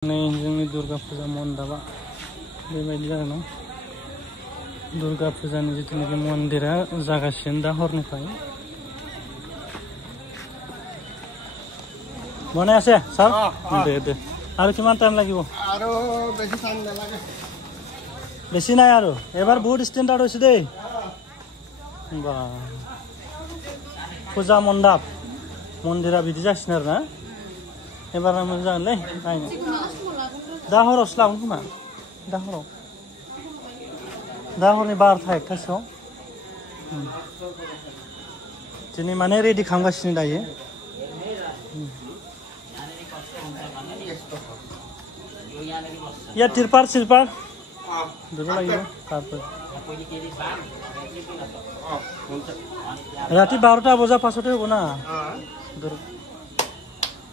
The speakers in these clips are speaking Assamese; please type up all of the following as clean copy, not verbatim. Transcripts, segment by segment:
जोंनि दुर्गा फुजा मन्डपआ बेबायदि आरो दुर्गा फुजानि जिथुनाखि मन्दिरा जागासिनो दा हरनिफ्राय বনাই আছে স্যার দে দে আৰু কিমান টাইম লাগিব আৰু বেছি টাইম নালাগে বেছি নাই আৰু এবাৰ বহুত ষ্টেণ্ডাৰ্ড হৈছে দেই বা পূজা মণ্ডপ মন্দিৰা বিধি যাচ্ছেন আৰু না এবাৰ আমি জানলে নাইনে दा हरावसो लागोन खोमा दा हरनि 12था 1थासोआव दिनै माने रेडि खालामगासिनो दायो या तिरपाल सिरपाल बेबो লাগিব তাৰপৰ ৰাতি 12টা বজা পাছতে হ'ব না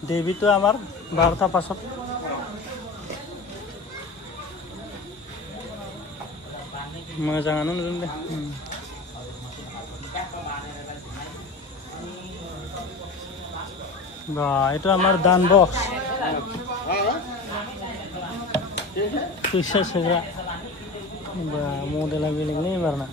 দেৱীটো আমাৰ 12টা পাছত मोजाङानो नुदों दे बा itu আমাৰ দান বক্স फैसा सोग्रा बा मडेला बेलेगलै एबारना